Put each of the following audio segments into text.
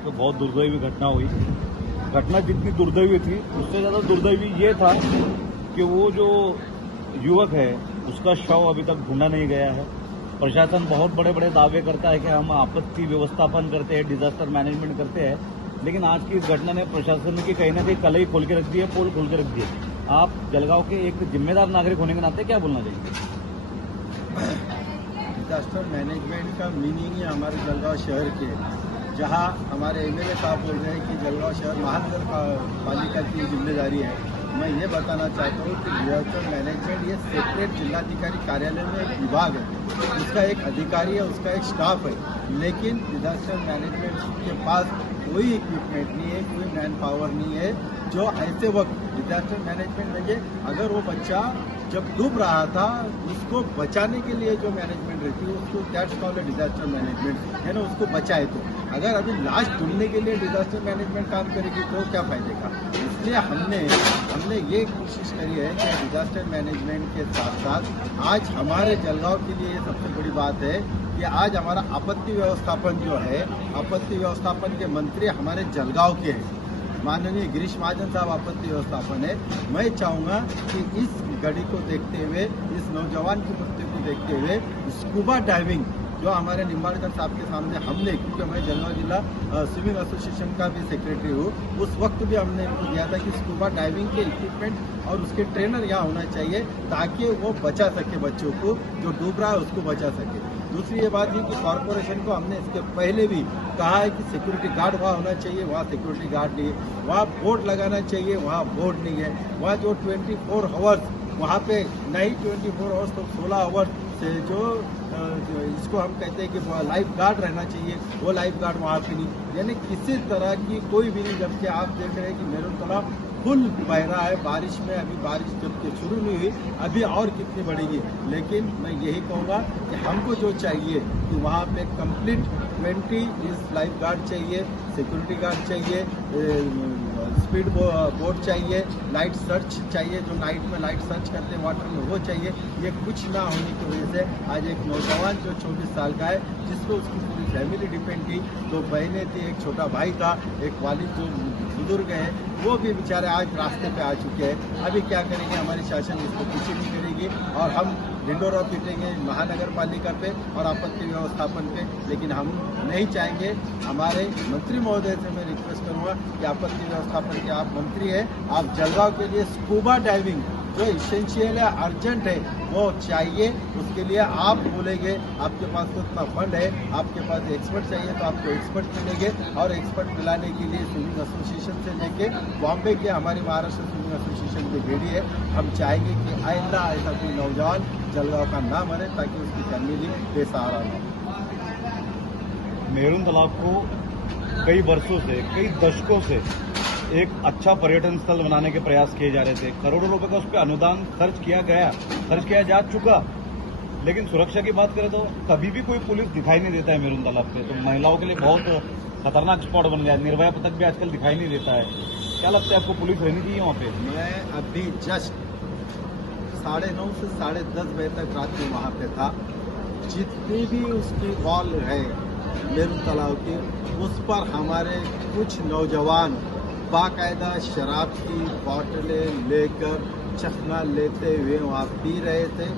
एक बहुत दुर्दैवी घटना हुई। घटना जितनी दुर्दैवी थी उससे ज़्यादा दुर्दैवी ये था कि वो जो युवक है उसका शव अभी तक ढूंढा नहीं गया है। प्रशासन बहुत बड़े बड़े दावे करता है कि हम आपत्ति व्यवस्थापन करते हैं, डिजास्टर मैनेजमेंट करते हैं, लेकिन आज की इस घटना ने प्रशासन की कहीं ना कहीं कलई खोल के रख दी है, पोल खोल के रख दी है। आप जलगांव के एक जिम्मेदार नागरिक होने के नाते क्या बोलना चाहिए? डिजास्टर मैनेजमेंट का मीनिंग है हमारे जलगांव शहर के, जहां हमारे एमएलए साहब बोल रहे हैं कि जलगांव शहर महानगर पालिका की जिम्मेदारी है। मैं ये बताना चाहता हूँ कि डिजास्टर मैनेजमेंट ये सेपरेट जिलाधिकारी कार्यालय में एक विभाग है, उसका एक अधिकारी है, उसका एक स्टाफ है, लेकिन डिजास्टर मैनेजमेंट के पास कोई इक्विपमेंट नहीं है, कोई मैन पावर नहीं है जो ऐसे वक्त डिजास्टर मैनेजमेंट में अगर वो बच्चा जब डूब रहा था उसको बचाने के लिए जो मैनेजमेंट रहती है उसको दैट्स कॉल्ड डिजास्टर मैनेजमेंट है ना, उसको बचाए। तो अगर अभी लाश ढूंढने के लिए डिजास्टर मैनेजमेंट काम करेगी तो क्या फायदे का। इसलिए हमने ये कोशिश करी है कि डिजास्टर मैनेजमेंट के साथ साथ आज हमारे जलगांव के लिए सबसे बड़ी बात है कि आज हमारा आपत्ति व्यवस्थापन जो है, आपत्ति व्यवस्थापन के मंत्री हमारे जलगांव के हैं, माननीय गिरीश महाजन साहब आपत्ति व्यवस्थापन है। मैं चाहूँगा कि इस घड़ी को देखते हुए, इस नौजवान की मृत्यु को देखते हुए स्कूबा डाइविंग जो हमारे निम्बाड़कर साहब के सामने हमने, क्योंकि मैं जलगांव जिला स्विमिंग एसोसिएशन का भी सेक्रेटरी हूँ, उस वक्त भी हमने इनको दिया था कि स्कूबा डाइविंग के इक्विपमेंट और उसके ट्रेनर यहाँ होना चाहिए ताकि वो बचा सके, बच्चों को जो डूब रहा है उसको बचा सके। दूसरी ये बात है कि कॉरपोरेशन को हमने इसके पहले भी कहा है कि सिक्योरिटी गार्ड वहाँ होना चाहिए, वहाँ सिक्योरिटी गार्ड नहीं है, वहाँ बोर्ड लगाना चाहिए, वहाँ बोर्ड नहीं है, वहाँ जो 24 आवर्स वहाँ पे नहीं 24 आवर्स तो 16 आवर्स से जो इसको हम कहते हैं कि लाइफ गार्ड रहना चाहिए, वो लाइफ गार्ड वहाँ पे नहीं, यानी किसी तरह की कोई भी नहीं। जबकि आप देख रहे हैं कि मेरुन तालाब फुल बह रहा है बारिश में, अभी बारिश जबकि शुरू नहीं हुई, अभी और कितनी बढ़ेगी। लेकिन मैं यही कहूँगा कि हमको जो चाहिए कि वहाँ पे कंप्लीट 20 लाइफ गार्ड चाहिए, सिक्योरिटी गार्ड चाहिए, स्पीड बोट चाहिए, लाइट सर्च चाहिए, जो नाइट में लाइट सर्च करते हैं वाटर में वो चाहिए। ये कुछ ना होने की वजह से आज एक नौजवान जो 24 साल का है, जिसको उसकी पूरी फैमिली डिपेंड थी, 2 बहनें थी, एक छोटा भाई था, एक वालिद जो बुजुर्ग है, वो भी बेचारे आज रास्ते पे आ चुके हैं। अभी क्या करेंगे, हमारी शासन इसको पीछे नहीं करेगी और हम ढिंडोरा पीटेंगे महानगर पालिका पे और आपत्ति व्यवस्थापन पे। लेकिन हम नहीं चाहेंगे, हमारे मंत्री महोदय से मैं रिक्वेस्ट करूँगा कि आपत्ति व्यवस्थापन के आप मंत्री हैं, आप जलगांव के लिए स्कूबा डाइविंग जो इसेंशियल है, अर्जेंट है, वो चाहिए। उसके लिए आप बोलेंगे, आपके पास तो इतना फंड है, आपके पास एक्सपर्ट चाहिए तो आपको एक्सपर्ट मिलेंगे, और एक्सपर्ट मिलाने के लिए स्विमिंग एसोसिएशन से लेके बॉम्बे के हमारी महाराष्ट्र स्विमिंग एसोसिएशन की भेड़ी है। हम चाहेंगे कि आइंदा ऐसा कोई नौजवान जलगांव का ना मरे ताकि उसकी फैमिली बेसहारा न हो। मेरुन तालाब को कई वर्षों से, कई दशकों से एक अच्छा पर्यटन स्थल बनाने के प्रयास किए जा रहे थे। करोड़ों रुपए का उस पर अनुदान खर्च किया जा चुका, लेकिन सुरक्षा की बात करें तो कभी भी कोई पुलिस दिखाई नहीं देता है मेरुन तालाब पे। तो महिलाओं के लिए बहुत खतरनाक स्पॉट बन गया है, निर्भया पथक भी आजकल दिखाई नहीं देता है। क्या लगता है आपको, पुलिस रहनी चाहिए वहाँ पे? मैं अभी जस्ट 9:30 से 10:30 बजे तक रात में वहाँ पे था। जितनी भी उसकी वॉल है मेरुन तालाब की, उस पर हमारे कुछ नौजवान बाकायदा शराब की बोतलें लेकर चखना लेते हुए वहाँ पी रहे थे।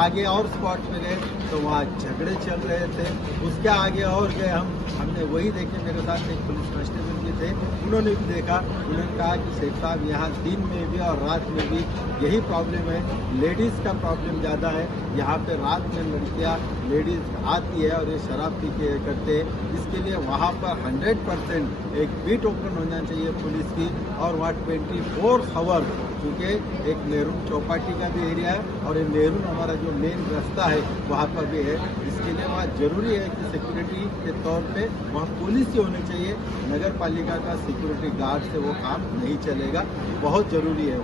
आगे और स्पॉट पे गए तो वहाँ झगड़े चल रहे थे। उसके आगे और गए हमने वही देखे, मेरे साथ एक पुलिस कांस्टेबल भी थे, उन्होंने भी देखा। उन्होंने कहा कि शेख साहब यहाँ दिन में भी और रात में भी यही प्रॉब्लम है, लेडीज़ का प्रॉब्लम ज़्यादा है। यहाँ पे रात में लड़कियाँ लेडीज़ आती है और ये शराब पी के करते हैं। इसके लिए वहाँ पर 100% एक बीट ओपन होना चाहिए पुलिस की, और वहाँ 24 आवर, क्योंकि एक नेहरू चौपाटी का भी एरिया है और ये नेहरू हमारा जो मेन रास्ता है वहाँ पर भी है। इसके लिए वहाँ जरूरी है कि सिक्योरिटी के तौर पे वहाँ पुलिस ही होनी चाहिए। नगर पालिका का सिक्योरिटी गार्ड से वो काम नहीं चलेगा, बहुत ज़रूरी है।